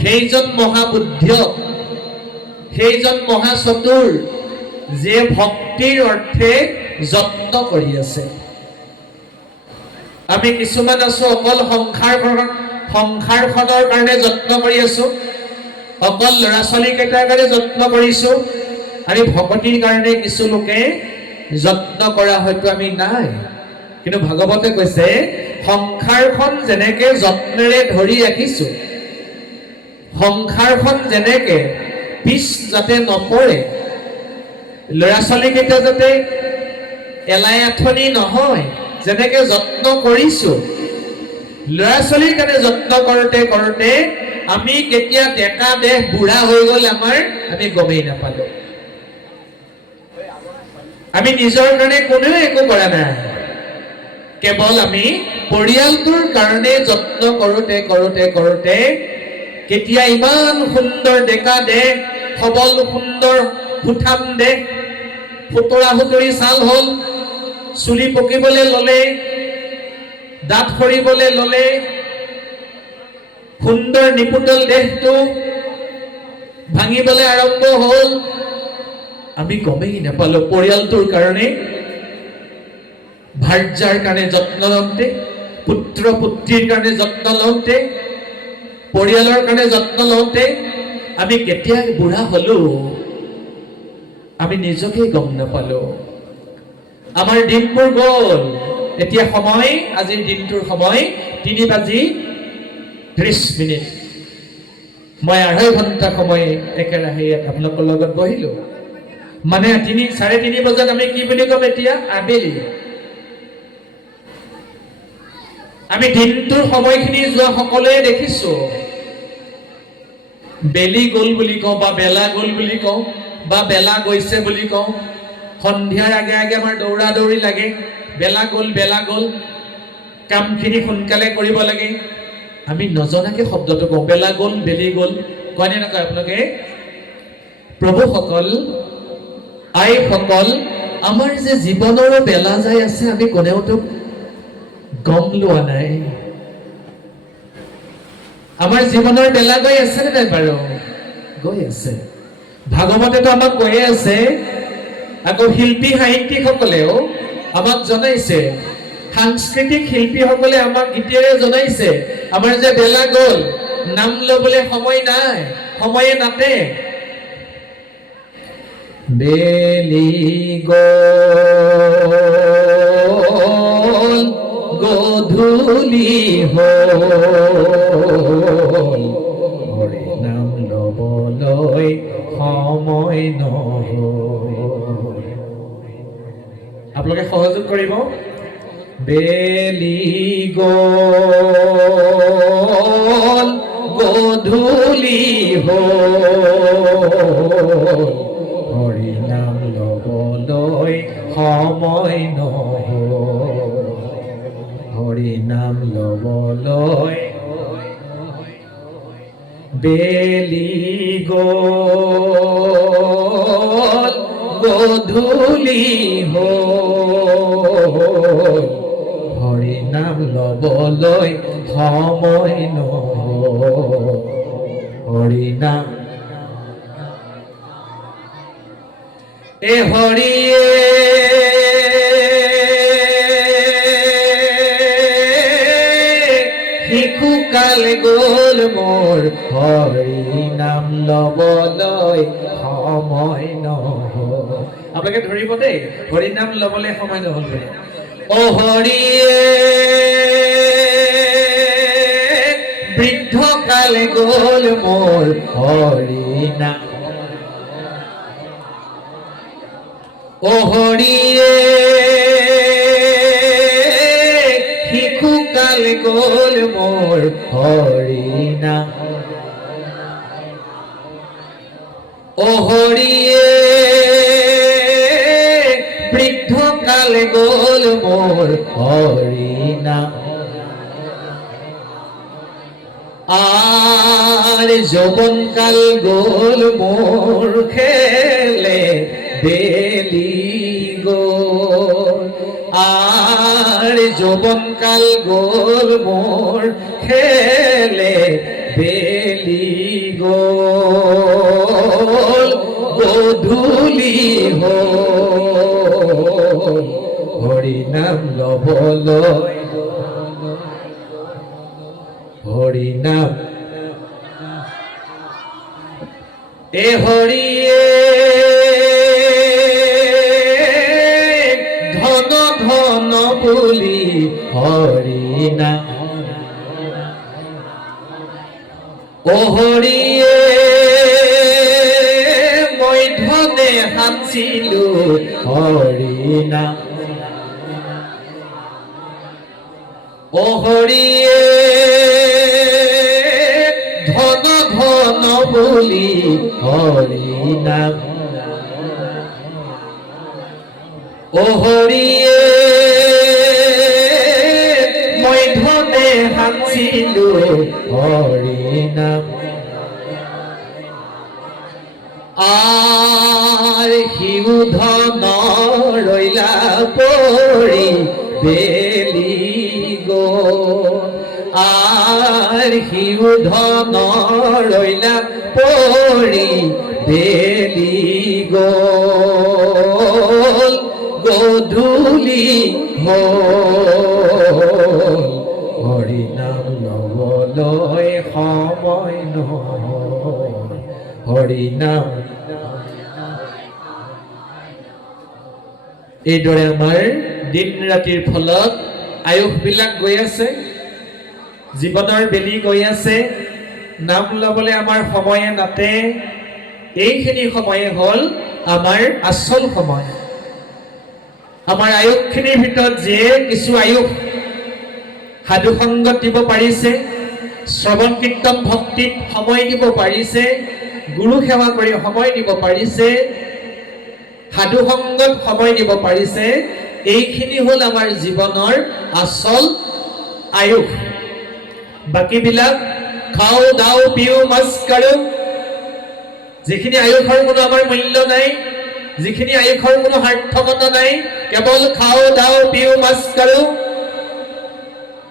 সেইজন মহাবুদ্ধ, সেইজন মহাচতুৰ, যে ভক্তিৰ অৰ্থে যত্ন কৰি আছে। আমি কিছুমান আছো অকল সংসাৰখনৰ কাৰণে যত্ন কৰি আছো, অকল ল'ৰা ছোৱালী কেইটাৰ কাৰণে যত্ন কৰিছো, আৰু ভকতিৰ কাৰণে কিছু লোকে যত্ন কৰা হয়তো আমি নাই। কিন্তু ভাগৱতে কৈছে সংসাৰখন যেনেকে যত্নেৰে ধৰি ৰাখিছো, সংসাৰখন যেনেকে পিছ যাতে নপৰে, ল'ৰা ছোৱালী কেইটা যাতে এলাই আঠনি নহয়, যেনেকে যত্ন কৰিছো, ল'ৰা ছোৱালীৰ কাৰণে যত্ন কৰোতে কৰোতে আমি কেতিয়া ডেকা দেহ বুঢ়া হৈ গ'ল আমি গমেই নাপালো। আমি নিজৰ কাৰণে কোনেও একো কৰা নাই, কেৱল আমি পৰিয়ালটোৰ কাৰণে যত্ন কৰোতে কৰোতে কৰোতে কেতিয়া ইমান সুন্দৰ ডেকা দেহ, সবল সুন্দৰ সুঠাম দেহ, সুতৰা সুতৰি ছাল হ'ল, চুলি পকিবলৈ ললে, দাঁত সৰিবলৈ ললে, সুন্দৰ নিপুতল দেহটো ভাঙিবলৈ আৰম্ভ হ'ল, আমি গমেই নাপালো। পৰিয়ালটোৰ কাৰণে, ভাৰ্যাৰ কাৰণে যত্ন লওঁতে, পুত্ৰ পুত্ৰীৰ কাৰণে যত্ন লওঁতে, পৰিয়ালৰ কাৰণে যত্ন লওঁতে আমি কেতিয়া বুঢ়া হলো আমি নিজকে গম নাপালো। আমাৰ দিনবোৰ গ'ল। এতিয়া সময়, আজিৰ দিনটোৰ সময় 3:30। মই 2.5 ঘণ্টা সময় একেৰাহে ইয়াত আপোনালোকৰ লগত বহিলো। মানে 3:30 বজাত আমি কি বুলি ক'ম এতিয়া? আবেলি। আমি দিনটোৰ সময়খিনি যোৱা সকলোৱে দেখিছো। বেলি গ'ল বুলি কওঁ, বা বেলা গ'ল বুলি কওঁ, বা বেলা গৈছে বুলি কওঁ। সন্ধিয়াৰ আগে আগে আমাৰ দৌৰা দৌৰি লাগে, বেলা গ'ল, কামখিনি সোনকালে কৰিব লাগে। আমি নজনাকে শব্দটো কওঁ, বেলা গ'ল, বেলি গ'ল, কয় নে নকয় আপোনালোকে? প্ৰভুসকল, আইসকল, আমাৰ যে জীৱনৰো বেলা যাই আছে, আমি কোনেওতো গম লোৱা নাই। আমাৰ জীৱনৰ বেলা গৈ আছে নে নাই বাৰু? গৈ আছে। ভাগৱতেতো আমাক কৈয়ে আছে, আকৌ শিল্পী সাহিত্যিকসকলেও আমাক জনাইছে, সাংস্কৃতিক শিল্পীসকলে আমাক গীতেৰে জনাইছে, আমাৰ যে বেলা গ'ল, নাম ল'বলৈ সময় নাই, সময়ে নাতে। বেলি গ'ল, গধূলি হ'ল, হৰি নাম ল'বলৈ সময় নহ'ল। আপোনালোকে সহযোগ কৰিব। বেলি গ'ল, গধূলি হ'ল, হৰি নাম ল'বলৈ সময় নহ'ল, হৰি নাম ল'বলৈ। বেলি গ'ল, গধূলি হ'ল, হৰি নাম ল'বলৈ সময় নহ'ল, হৰি নাম। এ হৰিয়ে শিশুকাল গ'ল মোৰ, হৰি নাম ল'বলৈ সময় নহ'ল। আপোনালোকে ধৰিব দেই, হৰি নাম ল'বলৈ সময় নহ'ল বুলি। অ হৰিয়ে বৃদ্ধকাল গ'ল মোৰ, হৰি নাম। অ হৰিয়ে শিশুকাল গ'ল মোৰ, হৰি নাম। অ হৰিয়ে বৃদ্ধকাল গ'ল মোৰ, হৰি নাম। আৰ যৌবনকাল গোল মোৰ খেলে বেলি গোল, আৰ যৌবনকাল গোল মোৰ খেলে লবলৈ হৰি নাম এ হৰিয়ে ধন ধন বুলি হৰি নাম অ হৰিয়ে মই ধনে সাঁচিলো হৰি নাম অ হৰিয়ে ধন ধন বুলি হৰি নাম অ হৰিয়ে মই ধনে সাঁচিলো হৰি নাম আৰ হিউ ধন ৰইলা পৰি বেলি গো আৰ হিউ ধন ৰইলা পৰি বেলি গল গধূলি হল হৰি নাম লবলৈ সময় নহয় হৰি নাম এইদৰে আমাৰ দিন ৰাতিৰ ফলত আয়ুসবিলাক গৈ আছে জীৱনৰ বেলি গৈ আছে নাম ল'বলৈ আমাৰ সময়ে নাতে এইখিনি সময়ে হ'ল আমাৰ আচল সময় আমাৰ আয়ুসখিনিৰ ভিতৰত যিয়ে কিছু আয়ুস সাধু সংগত দিব পাৰিছে শ্ৰৱণ কীৰ্তন ভক্তিত সময় দিব পাৰিছে গুৰু সেৱা কৰি সময় দিব পাৰিছে সাধু সংগত সময় দিব পাৰিছে এইখিনি হ'ল আমাৰ জীৱনৰ আচল আয়ুস বাকীবিলাক খাও দাও পিও মাছ কাৰো যিখিনি আয়ুসৰ কোনো আমাৰ মূল্য নাই যিখিনি আয়ুসৰ কোনো সাৰ্থকতা নাই কেৱল খাও দাও পিও মাছ কাৰো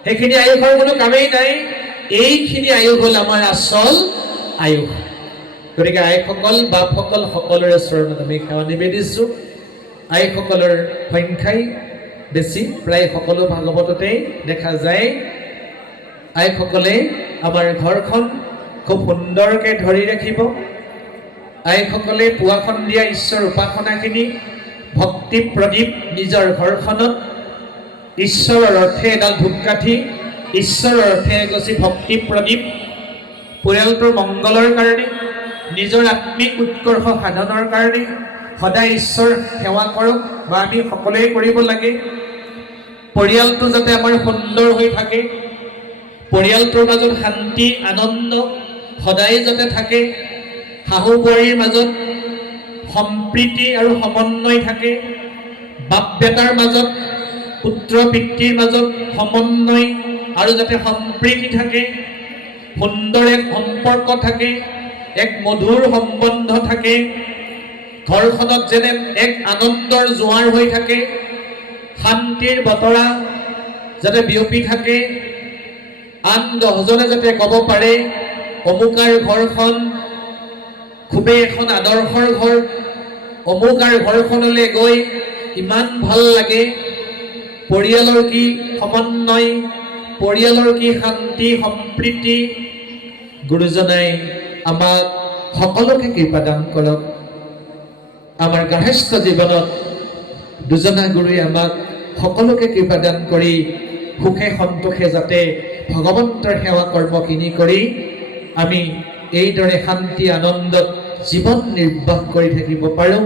সেইখিনি আয়ুসৰ কোনো কামেই নাই এইখিনি আয়ুস হ'ল আমাৰ আচল আয়ুস গতিকে আইসকল বাপসকল সকলোৰে চৰণত আমি সেৱা নিবেদিছোঁ আইসকলৰ সংখ্যাই বেছি প্ৰায় সকলো ভাগৱততে দেখা যায় আইসকলে আমাৰ ঘৰখন খুব সুন্দৰকৈ ধৰি ৰাখিব আইসকলে পুৱা সন্ধিয়া ঈশ্বৰ উপাসনাখিনি ভক্তি প্ৰদীপ নিজৰ ঘৰখনত ঈশ্বৰৰ অৰ্থে এডাল ধূপকাঠি ঈশ্বৰৰ অৰ্থে এগছি ভক্তি প্ৰদীপ পৰিয়ালটোৰ মংগলৰ কাৰণে নিজৰ আত্মিক উৎকৰ্ষ সাধনৰ কাৰণে সদায় ঈশ্বৰ সেৱা কৰক বা আমি সকলোৱে কৰিব লাগে পৰিয়ালটো যাতে আমাৰ সুন্দৰ হৈ থাকে পৰিয়ালটোৰ মাজত শান্তি আনন্দ সদায় যাতে থাকে শাহু বোৱাৰীৰ মাজত সম্প্ৰীতি আৰু সমন্বয় থাকে বাপ বেটাৰ মাজত পুত্ৰ পিতৃৰ মাজত সমন্বয় আৰু যাতে সম্প্ৰীতি থাকে সুন্দৰ এক সম্পৰ্ক থাকে এক মধুৰ সম্বন্ধ থাকে ঘৰখনত যেনে এক আনন্দৰ জোৱাৰ হৈ থাকে শান্তিৰ বতৰা যাতে বিয়পি থাকে আন দহজনে যাতে ক'ব পাৰে অমুকাৰ ঘৰখন খুবেই এখন আদৰ্শৰ ঘৰ অমুকাৰ ঘৰখনলৈ গৈ ইমান ভাল লাগে পৰিয়ালৰ কি সমন্বয় পৰিয়ালৰ কি শান্তি সম্প্ৰীতি গুৰুজনাই আমাক সকলোকে কৃপা দান কৰক আমাৰ গাৰ্হস্থ্য জীৱনত দুজনা গুৰুৱে আমাক সকলোকে কৃপা দান কৰি সুখে সন্তোষে যাতে ভগৱন্তৰ সেৱা কৰ্মখিনি কৰি আমি এইদৰে শান্তি আনন্দত জীৱন নিৰ্বাহ কৰি থাকিব পাৰোঁ।